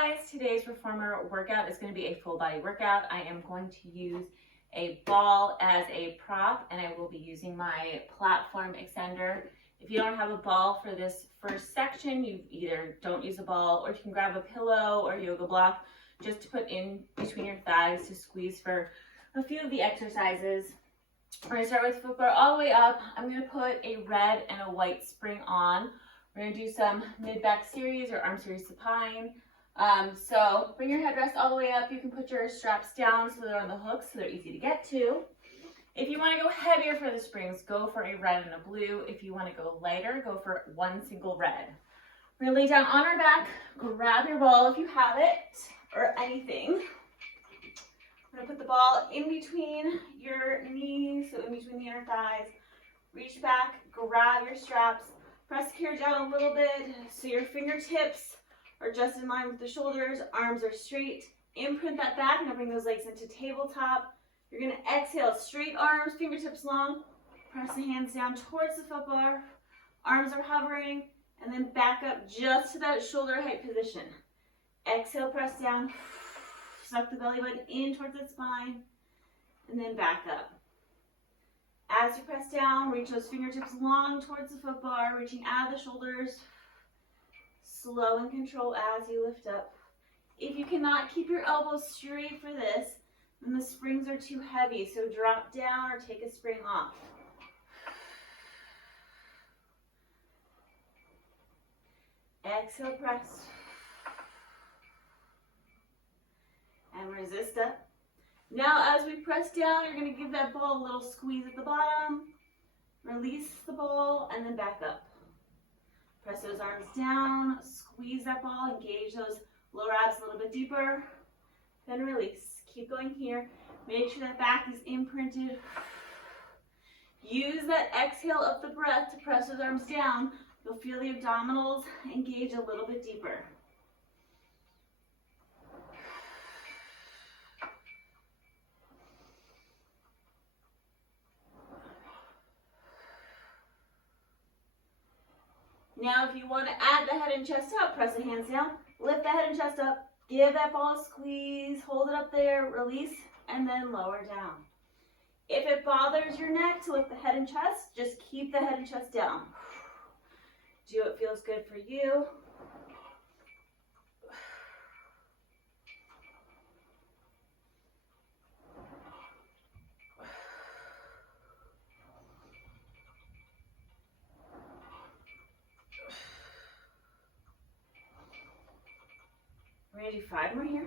guys, today's reformer workout is going to be a full body workout. I am going to use a ball as a prop and I will be using my platform extender. If you don't have a ball for this first section, you either don't use a ball or you can grab a pillow or yoga block just to put in between your thighs to squeeze for a few of the exercises. We're going to start with foot bar all the way up. I'm going to put a red and a white spring on. We're going to do some mid-back series or arm series supine. So bring your headrest all the way up. You can put your straps down so they're on the hooks so they're easy to get to. If you want to go heavier for the springs, go for a red and a blue. If you want to go lighter, go for one single red. We're going to lay down on our back, grab your ball if you have it, or anything. We're going to put the ball in between your knees, so in between the inner thighs. Reach back, grab your straps, press the carriage out a little bit so your fingertips are just in line with the shoulders, arms are straight. Imprint that back, now bring those legs into tabletop. You're going to exhale, straight arms, fingertips long. Press the hands down towards the foot bar. Arms are hovering, and then back up just to that shoulder height position. Exhale, press down. Suck the belly button in towards the spine, and then back up. As you press down, reach those fingertips long towards the foot bar, reaching out of the shoulders. Slow and control as you lift up. If you cannot keep your elbows straight for this, then the springs are too heavy, so drop down or take a spring off. Exhale, press. And resist up. Now as we press down, you're going to give that ball a little squeeze at the bottom. Release the ball and then back up. Press those arms down, squeeze that ball, engage those lower abs a little bit deeper. Then release. Keep going here. Make sure that back is imprinted. Use that exhale of the breath to press those arms down. You'll feel the abdominals engage a little bit deeper. Now, if you want to add the head and chest up, press the hands down, lift the head and chest up, give that ball a squeeze, hold it up there, release, and then lower down. If it bothers your neck to lift the head and chest, just keep the head and chest down. Do what feels good for you. We're going to do 5 more here.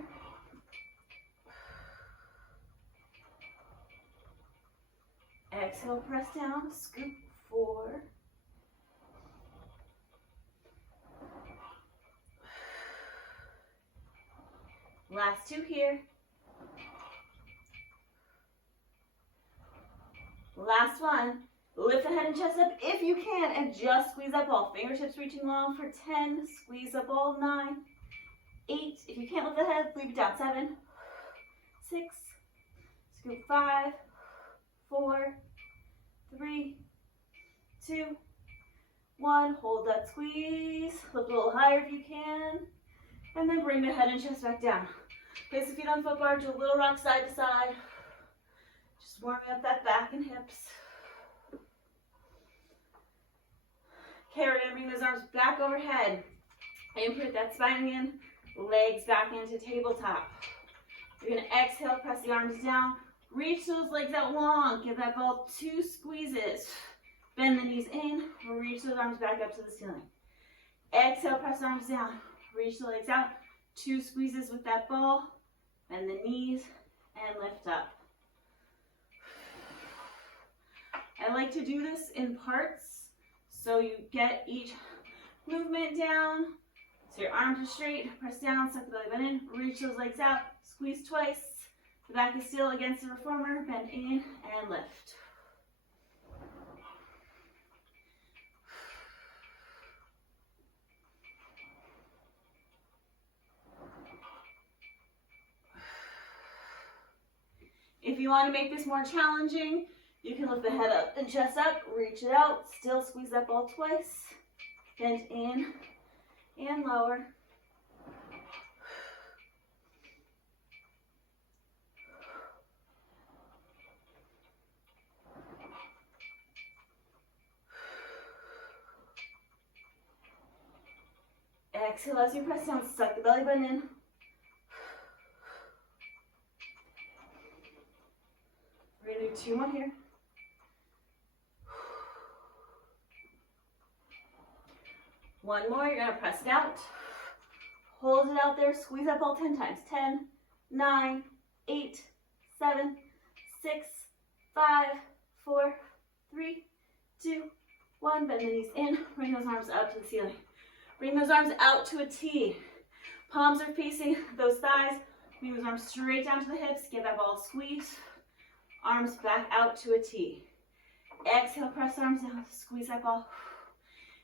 Exhale, press down, scoop, 4. Last 2 here. Last one. Lift the head and chest up if you can and just squeeze that ball. Fingertips reaching long for 10. Squeeze that ball, 9. 8, if you can't lift the head, leave it down. 7, 6, scoop 5, 4, 3, 2, 1. Hold that squeeze. Lift a little higher if you can. And then bring the head and chest back down. Place the feet on foot bar, do a little rock side to side. Just warming up that back and hips. Okay, we're going to bring those arms back overhead. Imprint that spine again. Legs back into tabletop. You're going to exhale, press the arms down. Reach those legs out long. Give that ball 2 squeezes. Bend the knees in. Reach those arms back up to the ceiling. Exhale, press the arms down. Reach the legs out. 2 squeezes with that ball. Bend the knees and lift up. I like to do this in parts so you get each movement down. So your arms are straight, press down, suck the belly button in, reach those legs out, squeeze twice. The back is still against the reformer, bend in and lift. If you want to make this more challenging, you can lift the head up and chest up, reach it out, still squeeze that ball twice, bend in and lower. Exhale as you press down, suck the belly button in. We're gonna do 2 more here. One more, you're gonna press it out. Hold it out there, squeeze that ball 10 times. 10, 9, 8, 7, 6, 5, 4, 3, 2, 1. Bend the knees in, bring those arms up to the ceiling. Bring those arms out to a T. Palms are facing those thighs. Bring those arms straight down to the hips. Give that ball a squeeze. Arms back out to a T. Exhale, press arms down, squeeze that ball.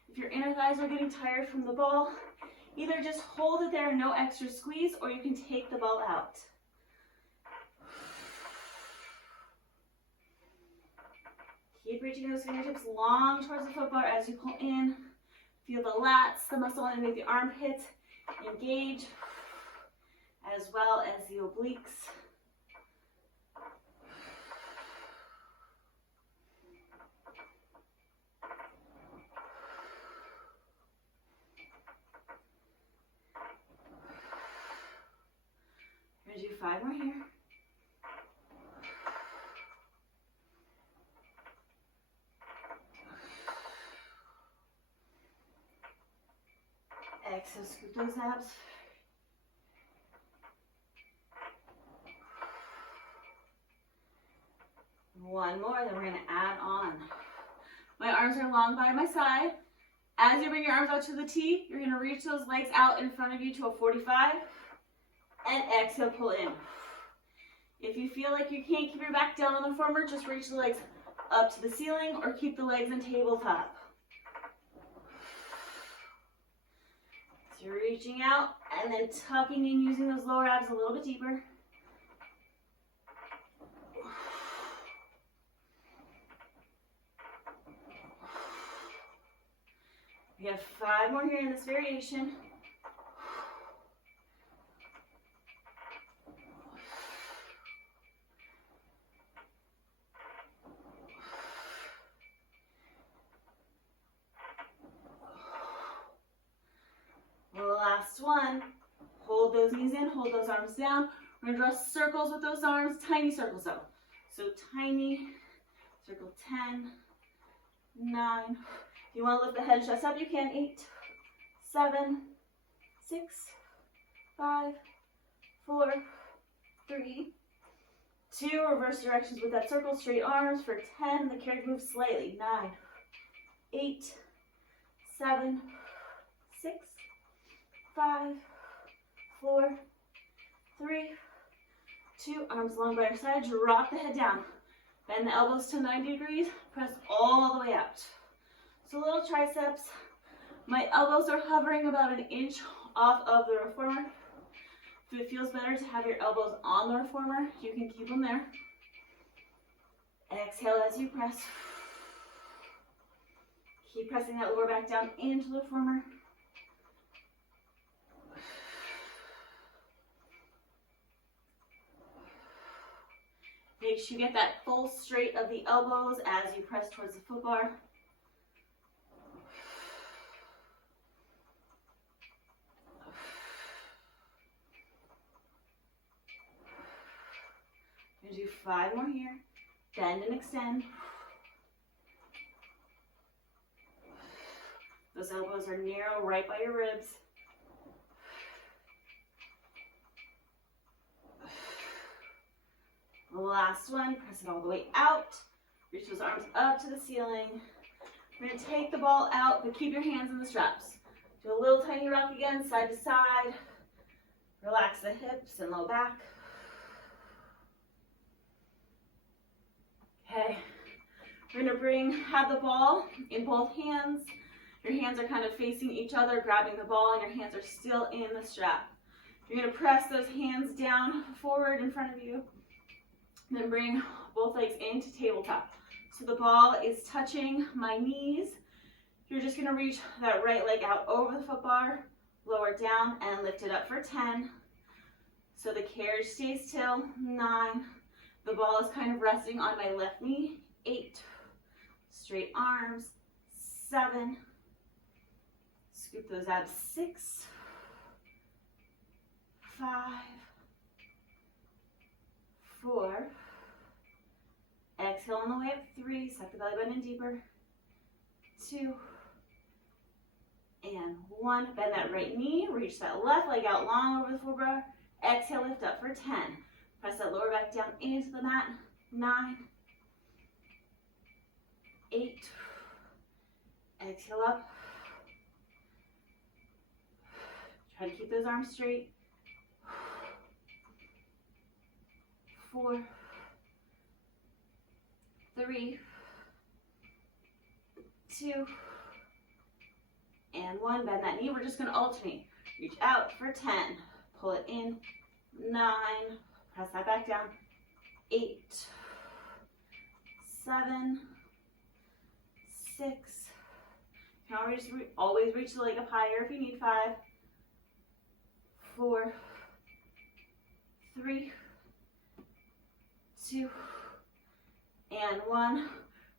If your inner thighs are getting tired from the ball, either just hold it there, no extra squeeze, or you can take the ball out. Keep reaching those fingertips long towards the foot bar as you pull in. Feel the lats, the muscle underneath the armpits engage, as well as the obliques. We're going to do 5 more here. Exhale, scoop those abs. One more, then we're going to add on. My arms are long by my side. As you bring your arms out to the T, you're going to reach those legs out in front of you to a 45. And exhale, pull in. If you feel like you can't keep your back down on the reformer, just reach the legs up to the ceiling or keep the legs in tabletop. So you're reaching out and then tucking in, using those lower abs a little bit deeper. We have 5 more here in this variation. Last one. Hold those knees in, hold those arms down. We're going to draw circles with those arms, tiny circles though. So tiny, circle 10, 9. If you want to lift the head and chest up, you can. 8, 7, 6, 5, 4, 3, 2. Reverse directions with that circle, straight arms for 10. The carriage moves slightly. 9, 8, 7, 6, 5, 4, 3, 2. Arms long by your side. Drop the head down. Bend the elbows to 90 degrees. Press all the way out. So little triceps. My elbows are hovering about an inch off of the reformer. If it feels better to have your elbows on the reformer, you can keep them there. Exhale as you press. Keep pressing that lower back down into the reformer. Make sure you get that full straight of the elbows as you press towards the foot bar. We're going to do 5 more here. Bend and extend. Those elbows are narrow right by your ribs. Last one, press it all the way out. Reach those arms up to the ceiling. We're going to take the ball out, but keep your hands in the straps. Do a little tiny rock again, side to side. Relax the hips and low back. Okay, we're going to have the ball in both hands. Your hands are kind of facing each other, grabbing the ball, and your hands are still in the strap. You're going to press those hands down forward in front of you. Then bring both legs into tabletop. So the ball is touching my knees. You're just going to reach that right leg out over the foot bar, lower down, and lift it up for 10. So the carriage stays still. 9. The ball is kind of resting on my left knee. 8. Straight arms. 7. Scoop those abs. 6. 5, 4, exhale on the way up, 3, suck the belly button in deeper, 2, and 1. Bend that right knee, reach that left leg out long over the forearm. Exhale, lift up for 10. Press that lower back down into the mat. 9, 8, exhale up. Try to keep those arms straight. 4, 3, 2, and 1. Bend that knee. We're just going to alternate. Reach out for 10. Pull it in. 9. Press that back down. 8, 7, 6. You can always reach the leg up higher if you need. 5, 4, 3, 2, and 1.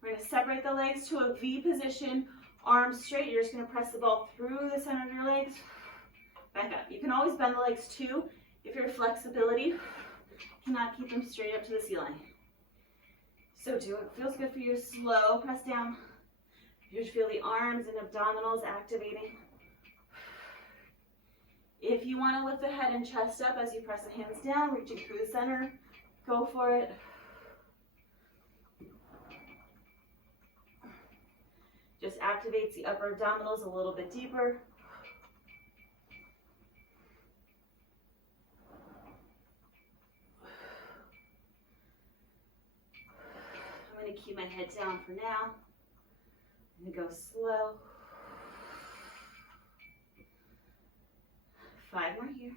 We're going to separate the legs to a V position. Arms straight. You're just going to press the ball through the center of your legs. Back up. You can always bend the legs too if your flexibility cannot keep them straight up to the ceiling. So do it. Feels good for you. Slow press down. You just feel the arms and abdominals activating. If you want to lift the head and chest up as you press the hands down, reaching through the center, go for it. Just activates the upper abdominals a little bit deeper. I'm going to keep my head down for now. I'm going to go slow. 5 more here.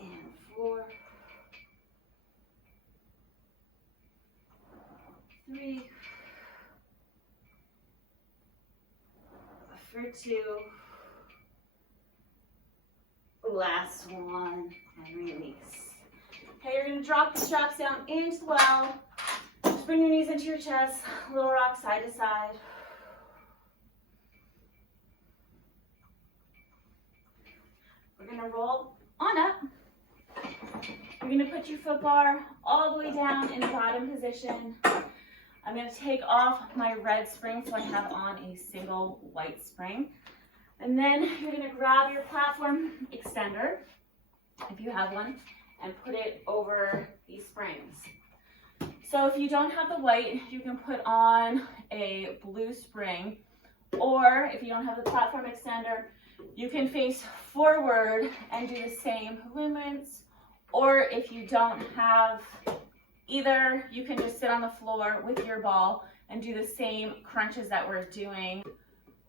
And 4, 3, for 2, last one, and release. Okay, you're going to drop the straps down into the well. Just bring your knees into your chest, little rock side to side. We're going to roll on up. You're going to put your foot bar all the way down in the bottom position. I'm going to take off my red spring so I have on a single white spring. And then you're going to grab your platform extender, if you have one, and put it over these springs. So if you don't have the white, you can put on a blue spring, or if you don't have the platform extender, you can face forward and do the same movements, or if you don't have either, you can just sit on the floor with your ball and do the same crunches that we're doing,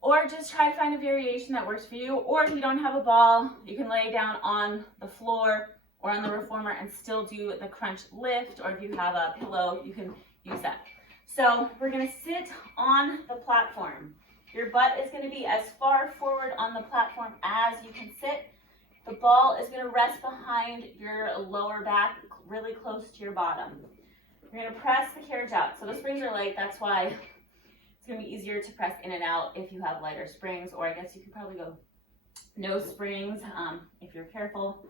or just try to find a variation that works for you. Or if you don't have a ball, you can lay down on the floor or on the reformer and still do the crunch lift, or if you have a pillow, you can use that. So we're going to sit on the platform. Your butt is going to be as far forward on the platform as you can sit. The ball is going to rest behind your lower back, really close to your bottom. You're going to press the carriage out. So the springs are light, that's why it's going to be easier to press in and out if you have lighter springs, or I guess you could probably go no springs if you're careful.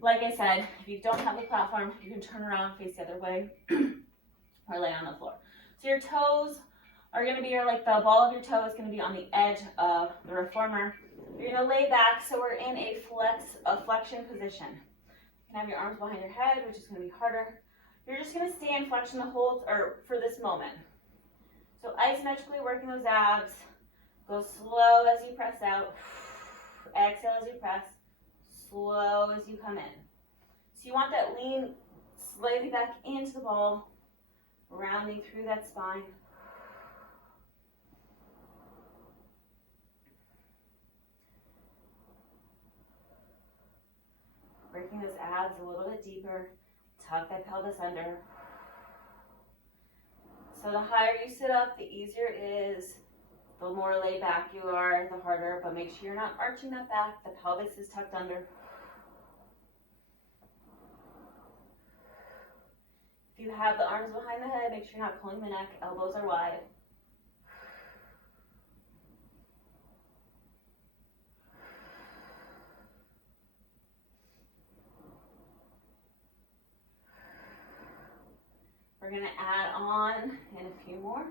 Like I said, if you don't have the platform, you can turn around, face the other way, or lay on the floor. So your toes are going to be, like the ball of your toe is going to be on the edge of the reformer. You're going to lay back, so we're in a flexion position. You can have your arms behind your head, which is going to be harder. You're just going to stay in flexion the whole, or for this moment. So isometrically working those abs. Go slow as you press out. Exhale as you press. Slow as you come in. So you want that lean slightly back into the ball, rounding through that spine. Working those abs a little bit deeper. Tuck that pelvis under. So the higher you sit up, the easier it is. The more laid back you are, the harder, but make sure you're not arching that back. The pelvis is tucked under. If you have the arms behind the head, make sure you're not pulling the neck. Elbows are wide. We're gonna add on in a few more.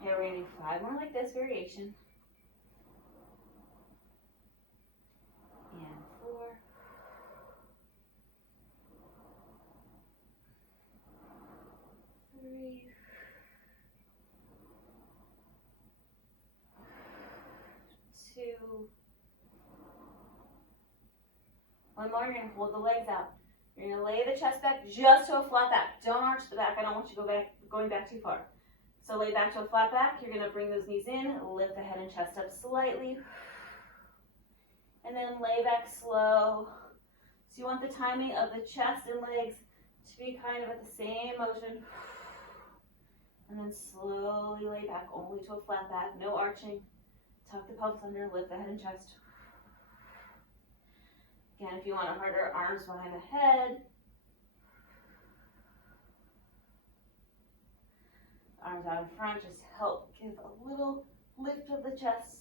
Okay, we're gonna do 5 more like this variation. And 4. 3. 2. 1 more, you're gonna hold the legs out. You're gonna lay the chest back just to a flat back. Don't arch the back, I don't want you to go going back too far. So lay back to a flat back, you're gonna bring those knees in, lift the head and chest up slightly, and then lay back slow. So you want the timing of the chest and legs to be kind of at the same motion. And then slowly lay back only to a flat back, no arching. Tuck the pelvis under, lift the head and chest. Again, if you want a harder, arms behind the head. Arms out in front, just help give a little lift of the chest.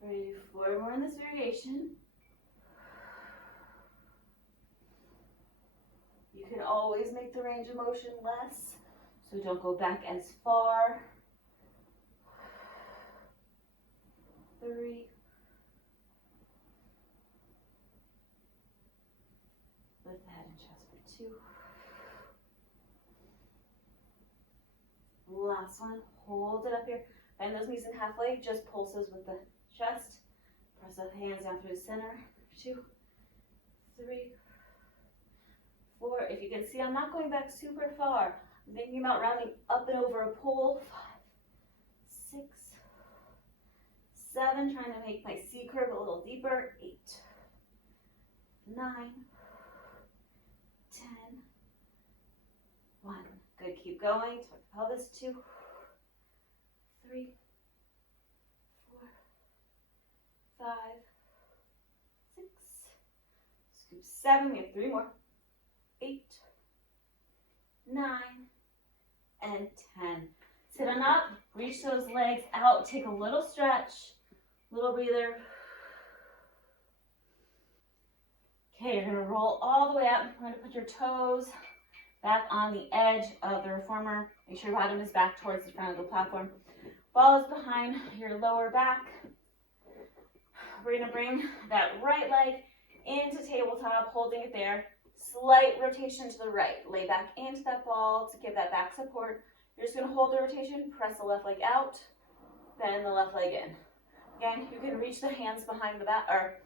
We're going to do 4 more in this variation. You can always make the range of motion less, so don't go back as far. 3. Lift the head and chest for 2. Last one, hold it up here. Bend those knees in halfway, just pulses with the chest. Press the hands down through the center. 2, 3, 4. If you can see, I'm not going back super far. I'm thinking about rounding up and over a pole. 5, 6, 7. Trying to make my C curve a little deeper. 8, 9, 10. 1. Good. Keep going. Tuck the pelvis. 2, 3, 4, 5, 6. Scoop 7. We have 3 more. 8, 9, and 10. Sit on up, reach those legs out, take a little stretch, little breather. Okay, you're gonna roll all the way up. You're gonna put your toes back on the edge of the reformer. Make sure your bottom is back towards the front of the platform. Ball is behind your lower back. We're gonna bring that right leg into tabletop, holding it there. Slight rotation to the right. Lay back into that ball to give that back support. You're just going to hold the rotation, press the left leg out, bend the left leg in. Again, you can reach the hands behind the back or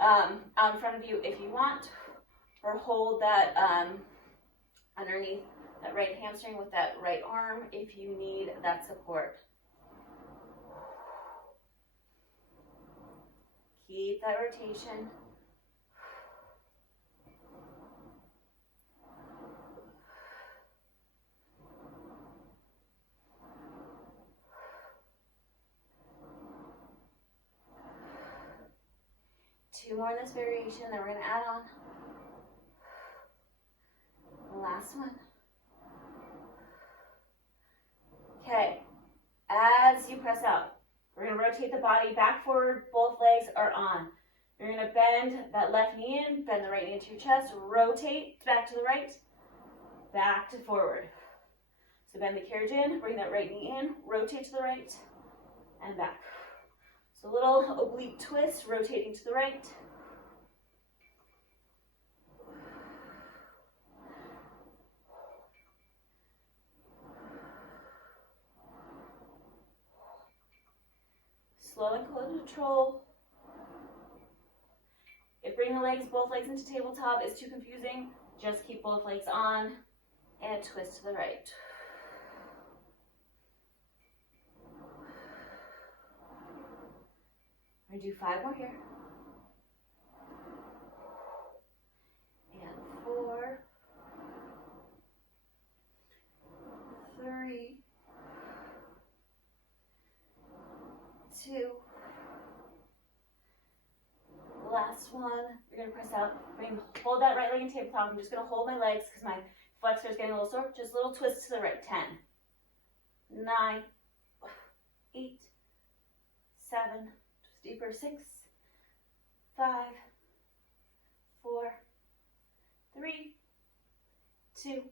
out in front of you if you want, or hold that underneath that right hamstring with that right arm if you need that support. Keep that rotation. Two more in this variation, then we're going to add on. Last one. Okay, as you press out, we're going to rotate the body back forward, both legs are on. You're going to bend that left knee in, bend the right knee into your chest, rotate back to the right, back to forward. So bend the carriage in, bring that right knee in, rotate to the right, and back. So a little oblique twist, rotating to the right. Slow and control. If bringing the legs, both legs into tabletop is too confusing, just keep both legs on and twist to the right. We're going to do 5 more here. And 4, 3, Last one. You're gonna press out. Hold that right leg in tabletop. I'm just gonna hold my legs because my flexor is getting a little sore. Just a little twist to the right. 10, 9, 8, 7, twist deeper. 6, 5, 4, 3, 2,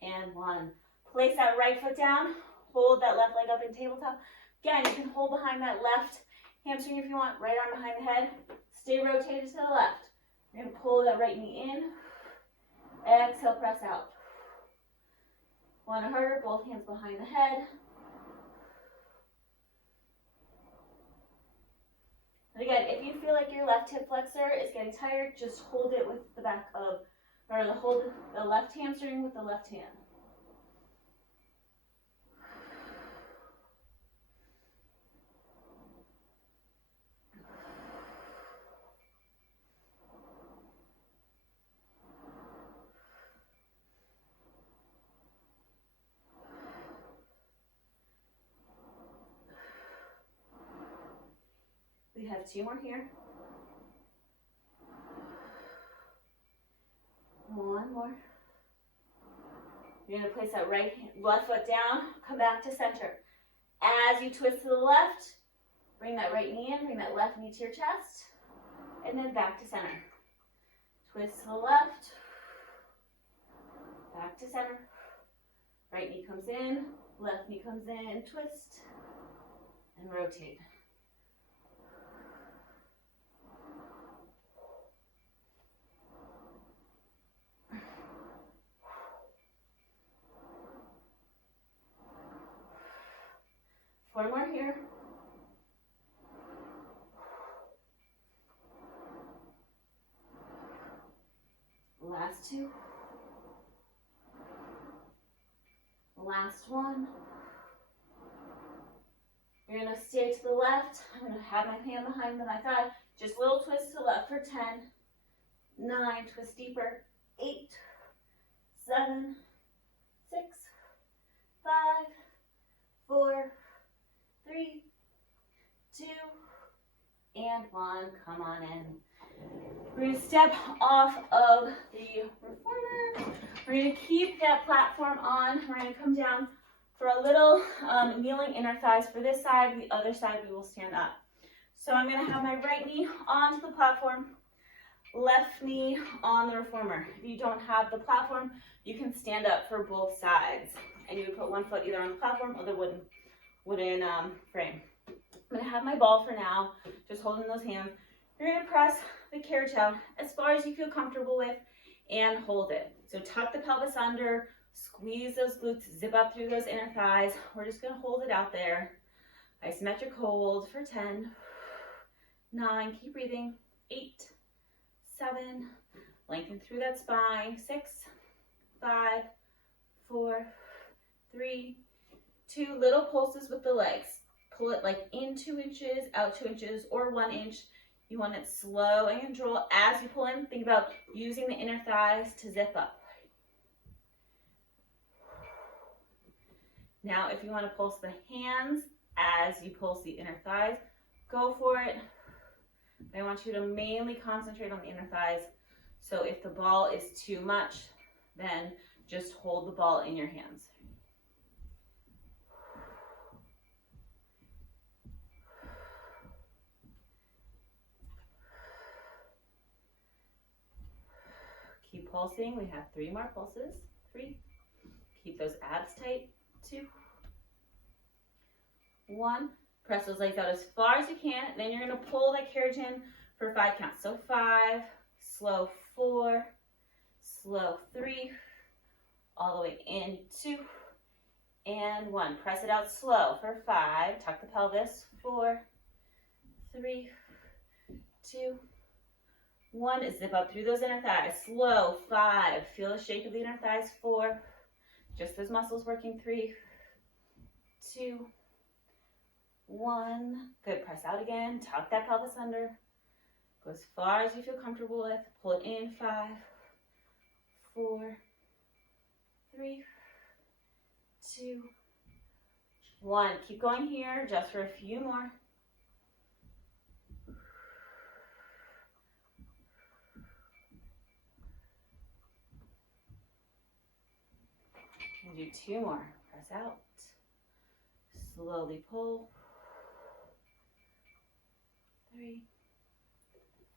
and 1. Place that right foot down. Hold that left leg up in tabletop. Again, you can hold behind that left hamstring if you want. Right arm behind the head. Stay rotated to the left. You're going to pull that right knee in. Exhale, press out. One harder, both hands behind the head. And again, if you feel like your left hip flexor is getting tired, just hold it with the back of, or hold the left hamstring with the left hand. We have 2 more here. 1 more. You're going to place that left foot down, come back to center. As you twist to the left, bring that right knee in, bring that left knee to your chest, and then back to center. Twist to the left, back to center. Right knee comes in, left knee comes in, twist, and rotate. One more here. Last 2. Last 1. You're going to stay to the left. I'm going to have my hand behind my thigh. Just a little twist to the left for 10, 9, twist deeper, 8, 7, 6, 5, 4, 3, 2, and 1. Come on in. We're going to step off of the reformer. We're going to keep that platform on. We're going to come down for a little kneeling inner thighs for this side. The other side we will stand up. So I'm going to have my right knee onto the platform, left knee on the reformer. If you don't have the platform, you can stand up for both sides. And you would put one foot either on the platform or the wooden frame. I'm going to have my ball for now, just holding those hands. You're going to press the carriage out as far as you feel comfortable with and hold it. So tuck the pelvis under, squeeze those glutes, zip up through those inner thighs. We're just going to hold it out there. Isometric hold for 10, 9, keep breathing, 8, 7, lengthen through that spine, 6, 5, 4, 3, 2, little pulses with the legs. Pull it like in 2 inches, out 2 inches, or 1 inch. You want it slow and controlled. As you pull in, think about using the inner thighs to zip up. Now, if you want to pulse the hands as you pulse the inner thighs, go for it. I want you to mainly concentrate on the inner thighs. So if the ball is too much, then just hold the ball in your hands. Keep pulsing. We have 3 more pulses. 3. Keep those abs tight. 2. 1. Press those legs out as far as you can. Then you're going to pull that carriage in for 5 counts. So 5, slow 4, slow 3, all the way in 2, and 1. Press it out slow for 5. Tuck the pelvis. 4, 3, 2, 1. Zip up through those inner thighs. Slow. 5. Feel the shake of the inner thighs. 4. Just those muscles working. 3, 2, 1. Good. Press out again. Tuck that pelvis under. Go as far as you feel comfortable with. Pull it in. 5, 4, 3, 2, 1. Keep going here just for a few more. And do 2 more. Press out. Slowly pull. 3,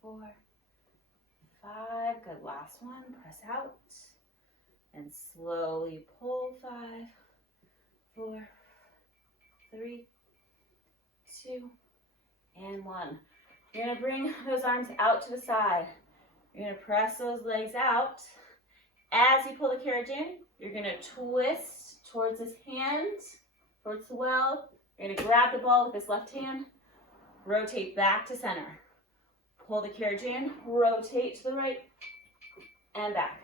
4, 5. Good. Last one. Press out. And slowly pull. 5, 4, 3, 2, and 1. You're going to bring those arms out to the side. You're going to press those legs out. As you pull the carriage in, you're going to twist towards this hand, towards the well. You're going to grab the ball with this left hand, rotate back to center. Pull the carriage in, rotate to the right, and back.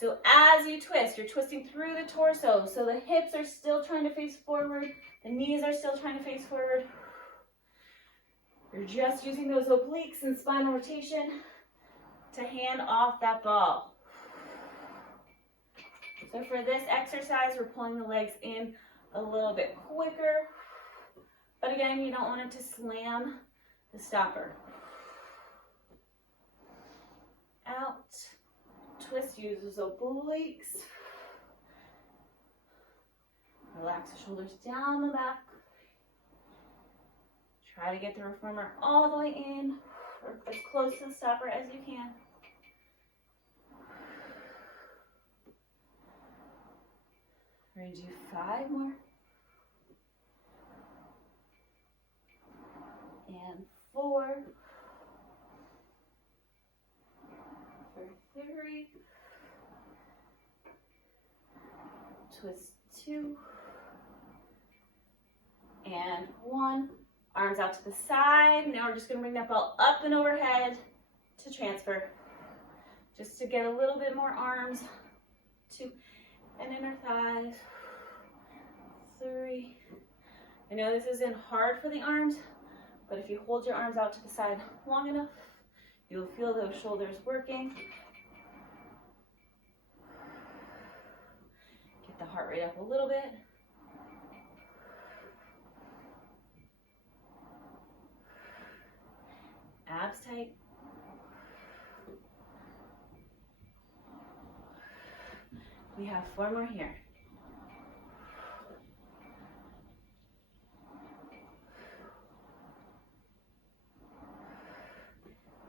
So as you twist, you're twisting through the torso, so the hips are still trying to face forward, the knees are still trying to face forward. You're just using those obliques and spinal rotation to hand off that ball. So for this exercise, we're pulling the legs in a little bit quicker, but again, you don't want it to slam the stopper. Out, twist, use those obliques. Relax the shoulders down the back. Try to get the reformer all the way in, or as close to the stopper as you can. We're going to do 5 more. And 4. For 3. Twist 2. And 1. Arms out to the side. Now we're just going to bring that ball up and overhead to transfer. Just to get a little bit more arms. 2. And inner thighs. 3. I know this isn't hard for the arms, but if you hold your arms out to the side long enough, you'll feel those shoulders working. Get the heart rate up a little bit. Abs tight. We have 4 more here.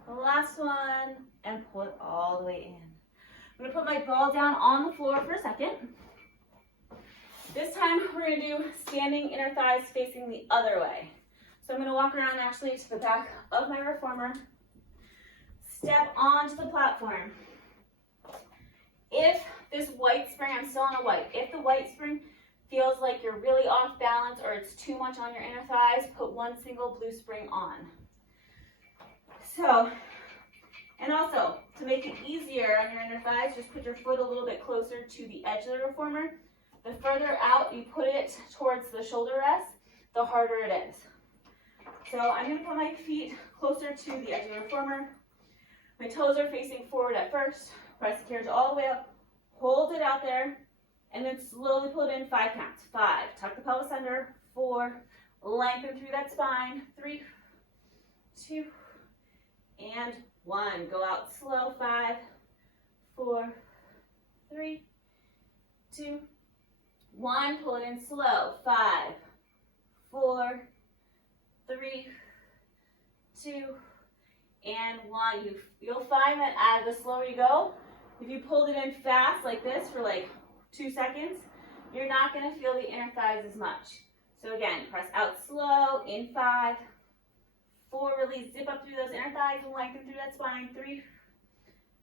The last one, and pull it all the way in. I'm going to put my ball down on the floor for a second. This time we're going to do standing inner thighs facing the other way. So I'm going to walk around actually to the back of my reformer, step onto the platform. If this white spring, I'm still on a white, if the white spring feels like you're really off balance or it's too much on your inner thighs, put 1 single blue spring on. So, and also, to make it easier on your inner thighs, just put your foot a little bit closer to the edge of the reformer. The further out you put it towards the shoulder rest, the harder it is. So I'm going to put my feet closer to the edge of the reformer. My toes are facing forward at first. Press the carriage all the way up. Hold it out there. And then slowly pull it in 5 counts. 5. Tuck the pelvis under. 4. Lengthen through that spine. 3, 2, and 1. Go out slow. 5, 4, 3, 2, 1. Pull it in slow. 5, 4, 3, 2, and 1. You'll find that as the slower you go, if you pulled it in fast like this for like 2 seconds, you're not going to feel the inner thighs as much. So again, press out slow in 5, 4, release, zip up through those inner thighs and lengthen through that spine. 3,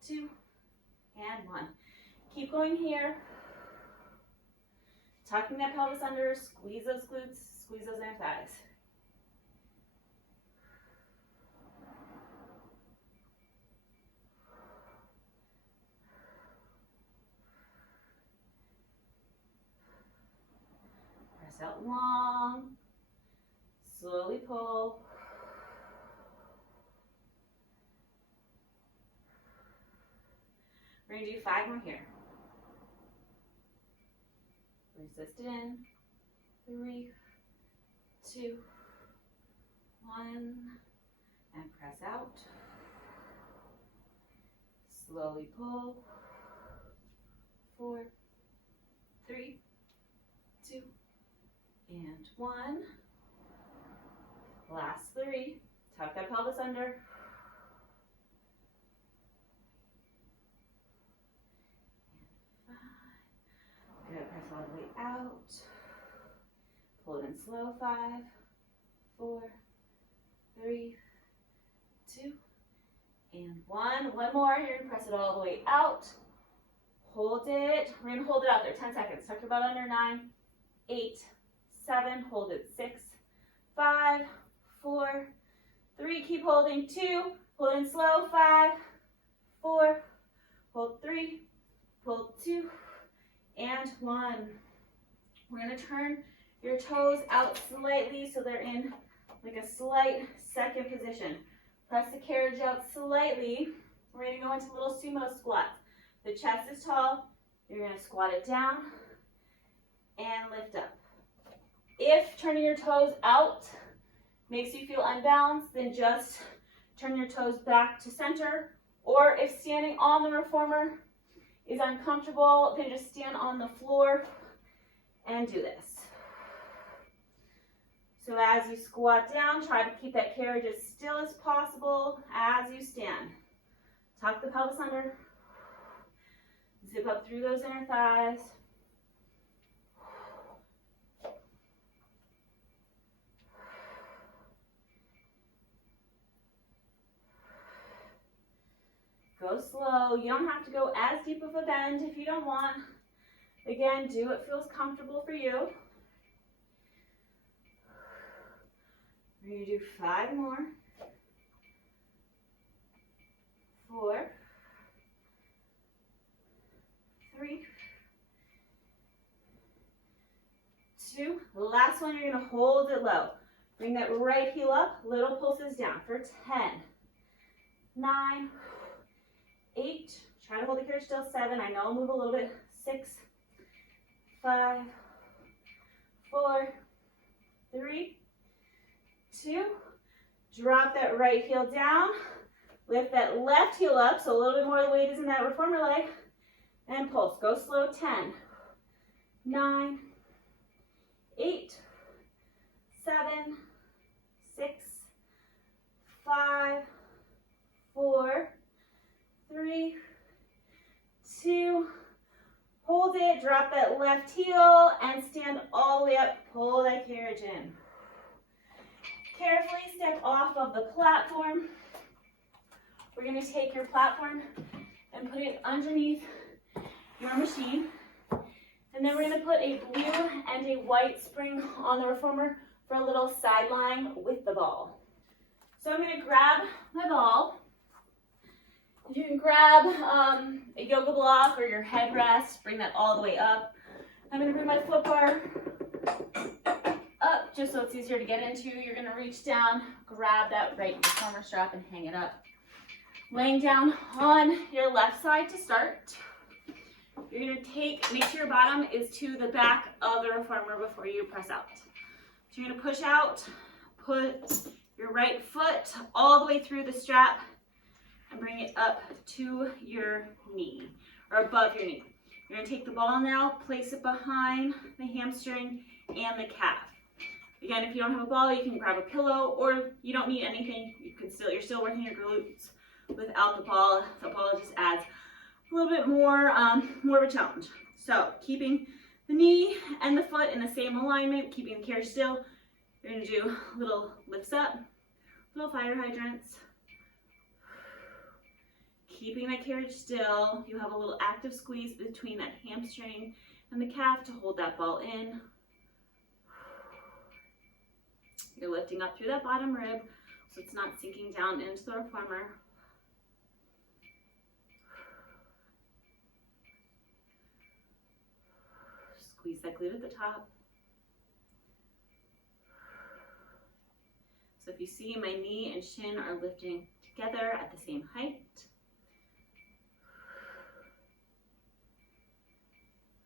2, and 1. Keep going here. Tucking that pelvis under, squeeze those glutes, squeeze those inner thighs. Press out long, slowly pull. We're going to do 5 more here. Resist it in. 3, 2, 1, and press out. Slowly pull. 4, 3, and 1. Last 3. Tuck that pelvis under. And 5. Good, press all the way out. Pull it in slow. 5, 4, 3, 2, and 1. One more. You're gonna press it all the way out. Hold it. We're gonna hold it out there 10 seconds. Tuck your butt under. 9, 8, 7. Hold it. 6, 5, 4, 3. Keep holding. 2. Hold in slow. 5, 4. Hold 3. Hold 2, and 1. We're gonna turn your toes out slightly so they're in like a slight second position. Press the carriage out slightly. We're gonna go into little sumo squats. The chest is tall. You're gonna squat it down and lift up. If turning your toes out makes you feel unbalanced, then just turn your toes back to center. Or if standing on the reformer is uncomfortable, then just stand on the floor and do this. So as you squat down, try to keep that carriage as still as possible as you stand. Tuck the pelvis under. Zip up through those inner thighs. Go slow. You don't have to go as deep of a bend if you don't want. Again, do what feels comfortable for you. We're going to do 5 more. 4, 3, 2. The last one, you're going to hold it low. Bring that right heel up, little pulses down for 10, 9, 8. Try to hold the carriage still. 7. I know I'll move a little bit. 6, 5, 4, 3, 2. Drop that right heel down. Lift that left heel up, so a little bit more of the weight is in that reformer leg. And pulse. Go slow. 10, 9, 8, 7, 6, 5, 4, 3, 2. Hold it. Drop that left heel and stand all the way up. Pull that carriage in. Carefully step off of the platform. We're going to take your platform and put it underneath your machine. And then we're going to put a blue and a white spring on the reformer for a little sideline with the ball. So I'm going to grab my ball. You can grab a yoga block or your headrest, bring that all the way up. I'm going to bring my foot bar up just so it's easier to get into. You're going to reach down, grab that right reformer strap and hang it up. Laying down on your left side to start. You're going to make sure your bottom is to the back of the reformer before you press out. So you're going to push out, put your right foot all the way through the strap and bring it up to your knee or above your knee. You're going to take the ball now, place it behind the hamstring and the calf. Again, if you don't have a ball, you can grab a pillow, or you don't need anything. You're still working your glutes without the ball. The ball just adds a little bit more of a challenge. So keeping the knee and the foot in the same alignment, keeping the carriage still. You're going to do little lifts up, little fire hydrants. Keeping that carriage still. You have a little active squeeze between that hamstring and the calf to hold that ball in. You're lifting up through that bottom rib so it's not sinking down into the reformer. Squeeze that glute at the top. So if you see, my knee and shin are lifting together at the same height.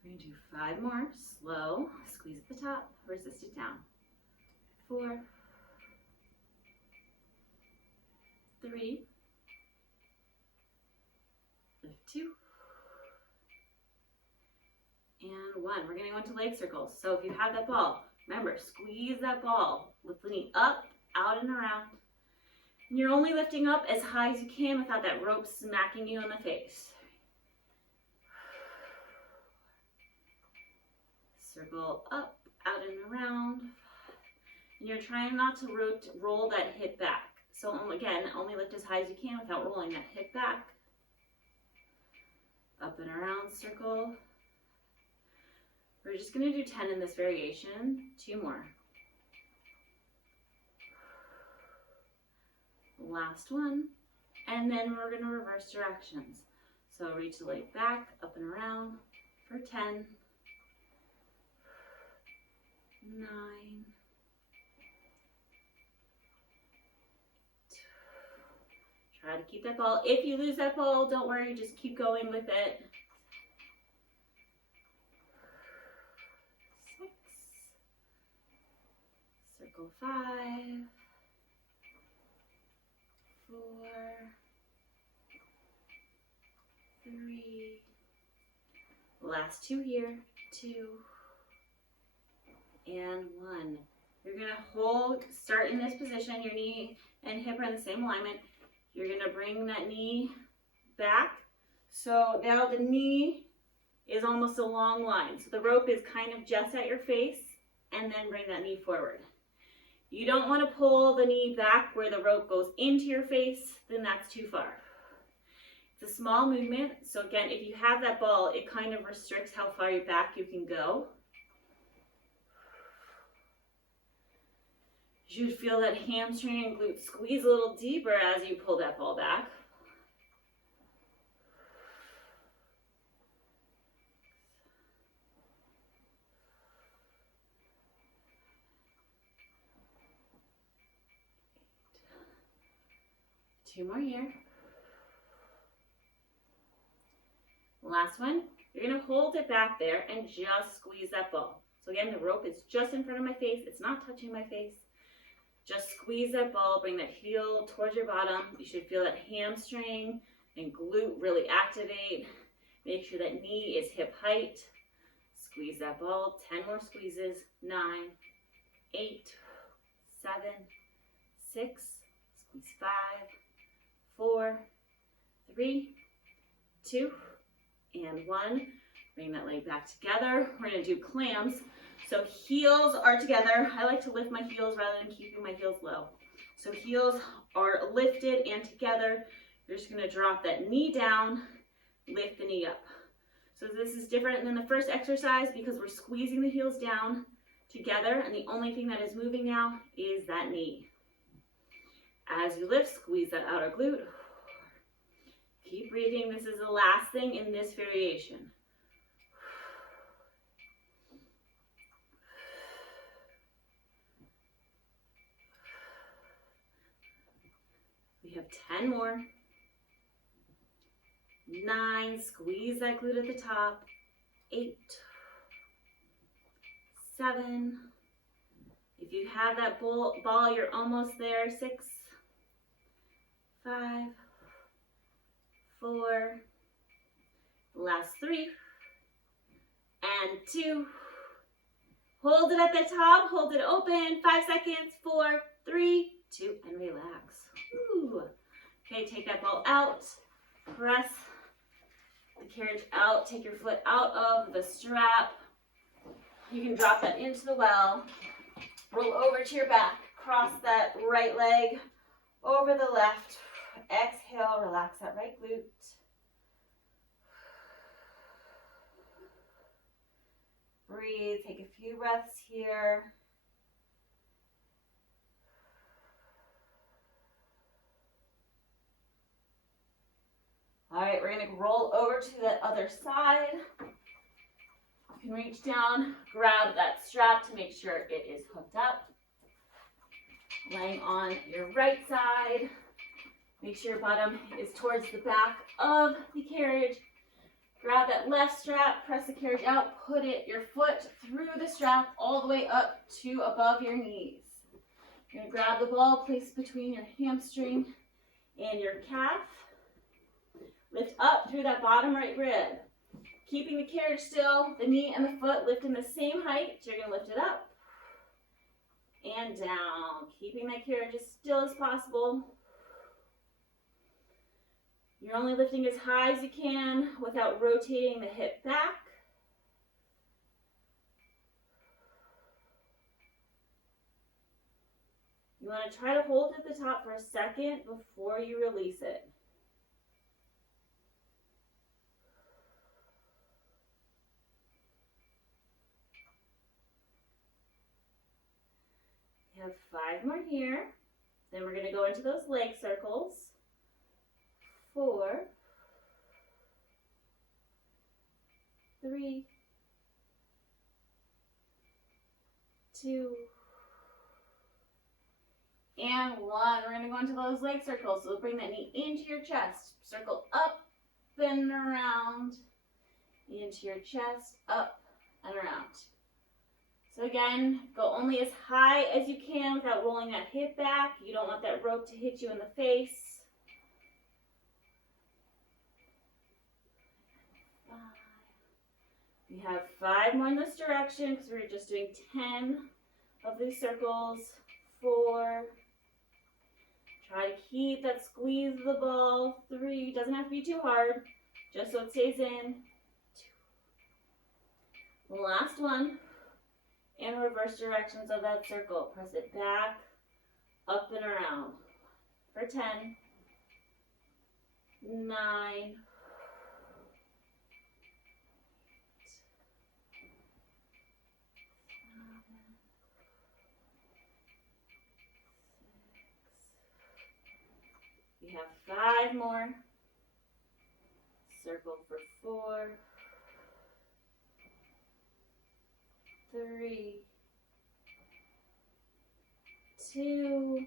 We're going to do 5 more. Slow. Squeeze at the top. Resist it down. 4, 3, lift 2, and 1. We're going to go into leg circles. So if you have that ball, Remember, squeeze that ball. Lift the knee up, out and around. And you're only lifting up as high as you can without that rope smacking you in the face. Circle up, out and around. And you're trying not to roll that hip back. So again, only lift as high as you can without rolling that hip back. Up and around, circle. We're just going to do 10 in this variation. 2 more. Last one. And then we're going to reverse directions. So reach the leg back, up and around for 10. 9. Try to keep that ball. If you lose that ball, don't worry, just keep going with it. 6. Circle 5. 4. 3. Last 2 here. 2. And 1. You're going to hold, start in this position. Your knee and hip are in the same alignment. You're going to bring that knee back. So now the knee is almost a long line. So the rope is kind of just at your face, and then bring that knee forward. You don't want to pull the knee back where the rope goes into your face, then that's too far. It's a small movement. So again, if you have that ball, it kind of restricts how far back you can go. You should feel that hamstring and glute squeeze a little deeper as you pull that ball back. Two more here. Last one. You're going to hold it back there and just squeeze that ball. So again, the rope is just in front of my face. It's not touching my face. Just squeeze that ball, bring that heel towards your bottom. You should feel that hamstring and glute really activate. Make sure that knee is hip height. Squeeze that ball, 10 more squeezes. 9, 8, 7, 6, squeeze 5, 4, 3, 2, and 1. Bring that leg back together. We're gonna do clams. So heels are together. I like to lift my heels rather than keeping my heels low. So heels are lifted and together. You're just gonna drop that knee down, lift the knee up. So this is different than the first exercise because we're squeezing the heels down together, and the only thing that is moving now is that knee. As you lift, squeeze that outer glute. Keep breathing. This is the last thing in this variation. We have 10 more. 9, squeeze that glute at the top. 8, 7. If you have that ball, you're almost there. 6, 5, 4, last 3, and 2. Hold it at the top, hold it open. 5 seconds. 4, 3, 2, and relax. Ooh. Okay, take that ball out. Press the carriage out. Take your foot out of the strap. You can drop that into the well. Roll over to your back. Cross that right leg over the left. Exhale, relax that right glute. Breathe, take a few breaths here. All right, we're gonna roll over to the other side. You can reach down, grab that strap to make sure it is hooked up. Laying on your right side. Make sure your bottom is towards the back of the carriage. Grab that left strap, press the carriage out, put your foot through the strap all the way up to above your knees. You're gonna grab the ball, place between your hamstring and your calf. Lift up through that bottom right rib. Keeping the carriage still, the knee and the foot lift in the same height. So you're gonna lift it up. and down, keeping that carriage as still as possible. You're only lifting as high as you can without rotating the hip back. You want to try to hold at the top for a second before you release it. You have 5 more here. Then we're going to go into those leg circles. 4, 3, 2, and 1. We're going to go into those leg circles. So bring that knee into your chest. Circle up and around, into your chest, up and around. So again, go only as high as you can without rolling that hip back. You don't want that rope to hit you in the face. 5. We have 5 more in this direction because we're just doing 10 of these circles. 4. Try to keep that squeeze of the ball. 3. Doesn't have to be too hard, just so it stays in. 2. Last one. And reverse directions of that circle. Press it back, up and around. For 10, 9, 6. We have 5 more. Circle for 4, 3, 2,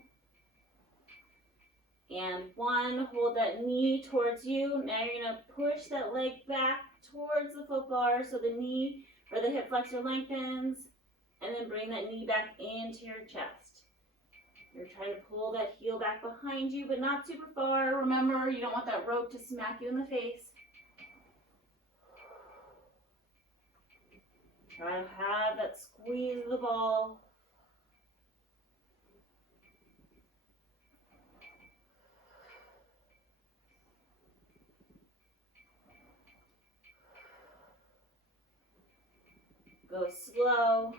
and 1. Hold that knee towards you. Now you're going to push that leg back towards the foot bar so the knee or the hip flexor lengthens, and then bring that knee back into your chest. You're trying to pull that heel back behind you, but not super far. Remember, you don't want that rope to smack you in the face. Try to have that squeeze of the ball. Go slow.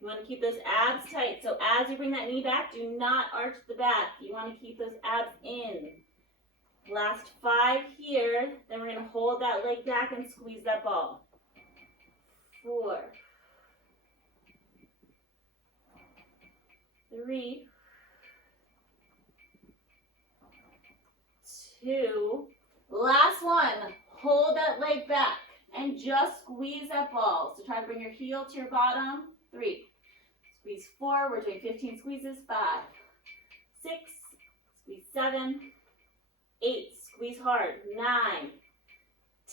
You want to keep those abs tight. So as you bring that knee back, do not arch the back. You want to keep those abs in. Last 5 here. Then we're going to hold that leg back and squeeze that ball. 4, 3, 2. Last one. Hold that leg back and just squeeze that ball. So try to bring your heel to your bottom. 3. Squeeze 4. We're doing 15 squeezes. 5, 6. Squeeze 7, 8. Squeeze hard. 9,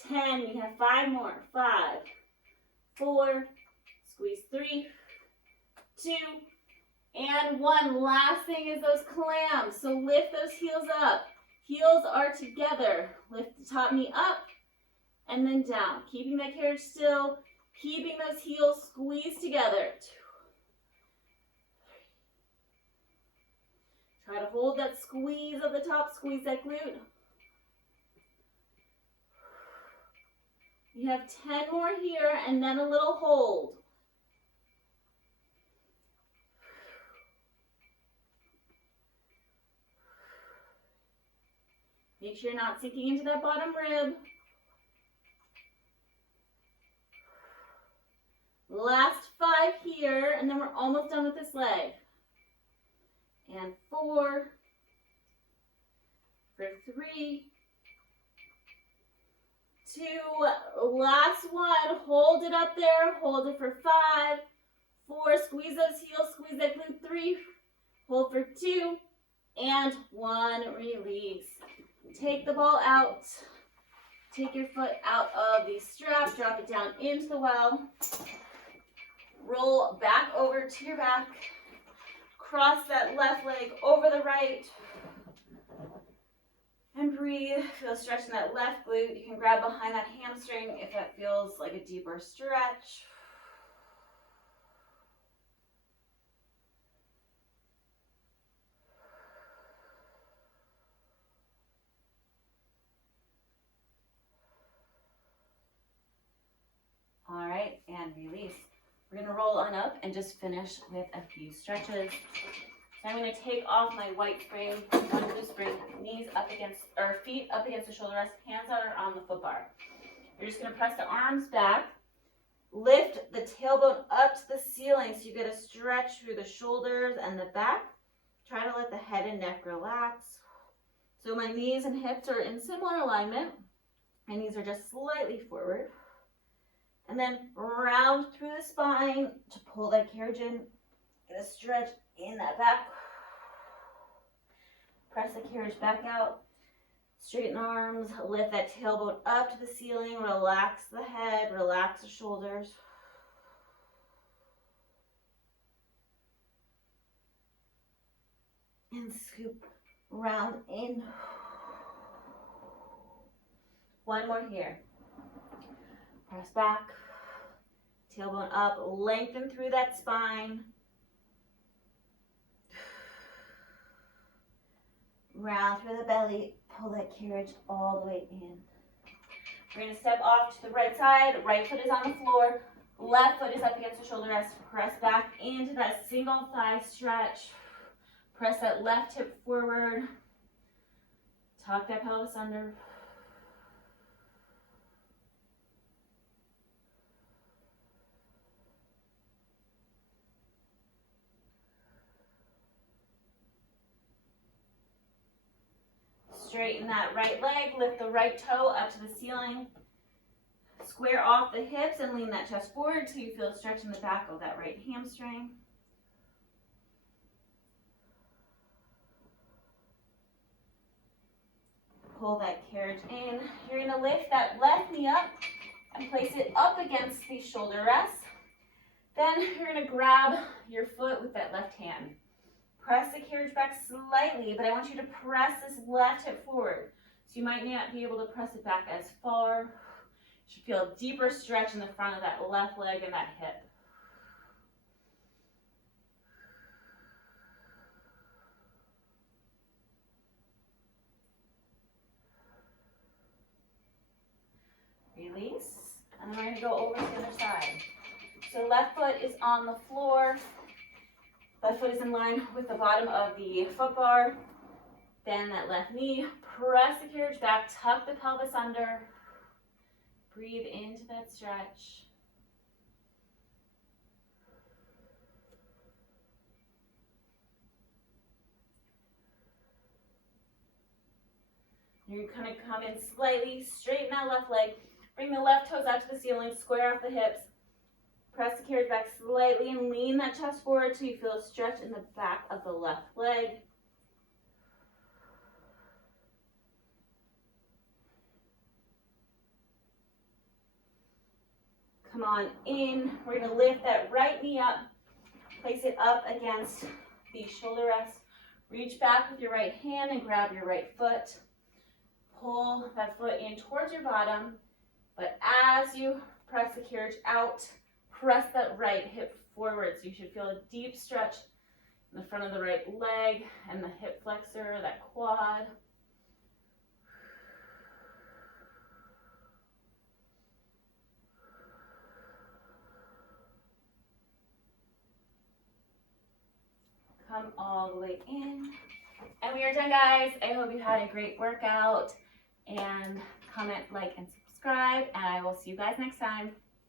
10. We have 5 more. 5, 4, squeeze 3, 2, and 1. Last thing is those clams. So lift those heels up. Heels are together. Lift the top knee up and then down. Keeping that carriage still. Keeping those heels squeezed together. 2, 3. Try to hold that squeeze at the top. Squeeze that glute. You have 10 more here and then a little hold. Make sure you're not sinking into that bottom rib. Last 5 here, and then we're almost done with this leg. And 4, for 3, 2, last one. Hold it up there. Hold it for 5, 4. Squeeze those heels. Squeeze that glute. 3. Hold for 2, and 1. Release. Take the ball out. Take your foot out of the strap. Drop it down into the well. Roll back over to your back. Cross that left leg over the right. And breathe. Feel a stretch in that left glute. You can grab behind that hamstring if that feels like a deeper stretch. and release. We're gonna roll on up and just finish with a few stretches. So I'm gonna take off my white spring, one blue spring, knees up against, or feet up against the shoulder rest, hands are on the foot bar. You're just gonna press the arms back, lift the tailbone up to the ceiling so you get a stretch through the shoulders and the back. Try to let the head and neck relax. So my knees and hips are in similar alignment. My knees are just slightly forward. And then round through the spine to pull that carriage in. Get a stretch in that back. Press the carriage back out. Straighten the arms. Lift that tailbone up to the ceiling. Relax the head. Relax the shoulders. And scoop round in. One more here. Press back, tailbone up, lengthen through that spine. Round through the belly, pull that carriage all the way in. We're going to step off to the right side. Right foot is on the floor. Left foot is up against the shoulder rest. Press back into that single thigh stretch. Press that left hip forward. Tuck that pelvis under. Straighten that right leg, lift the right toe up to the ceiling. Square off the hips and lean that chest forward till you feel a stretch in the back of that right hamstring. Pull that carriage in. You're going to lift that left knee up and place it up against the shoulder rest. Then you're going to grab your foot with that left hand. Press the carriage back slightly, but I want you to press this left hip forward. So you might not be able to press it back as far. You should feel a deeper stretch in the front of that left leg and that hip. Release, and then we're going to go over to the other side. So left foot is on the floor. Left foot is in line with the bottom of the foot bar. Bend that left knee, press the carriage back, tuck the pelvis under. Breathe into that stretch. You're going to come in slightly, straighten that left leg, bring the left toes out to the ceiling, square off the hips. Press the carriage back slightly and lean that chest forward till you feel a stretch in the back of the left leg. Come on in. We're going to lift that right knee up. Place it up against the shoulder rest. Reach back with your right hand and grab your right foot. Pull that foot in towards your bottom. But as you press the carriage out, press that right hip forward. So you should feel a deep stretch in the front of the right leg and the hip flexor, that quad. Come all the way in. And we are done, guys. I hope you had a great workout. And comment, like, and subscribe. And I will see you guys next time.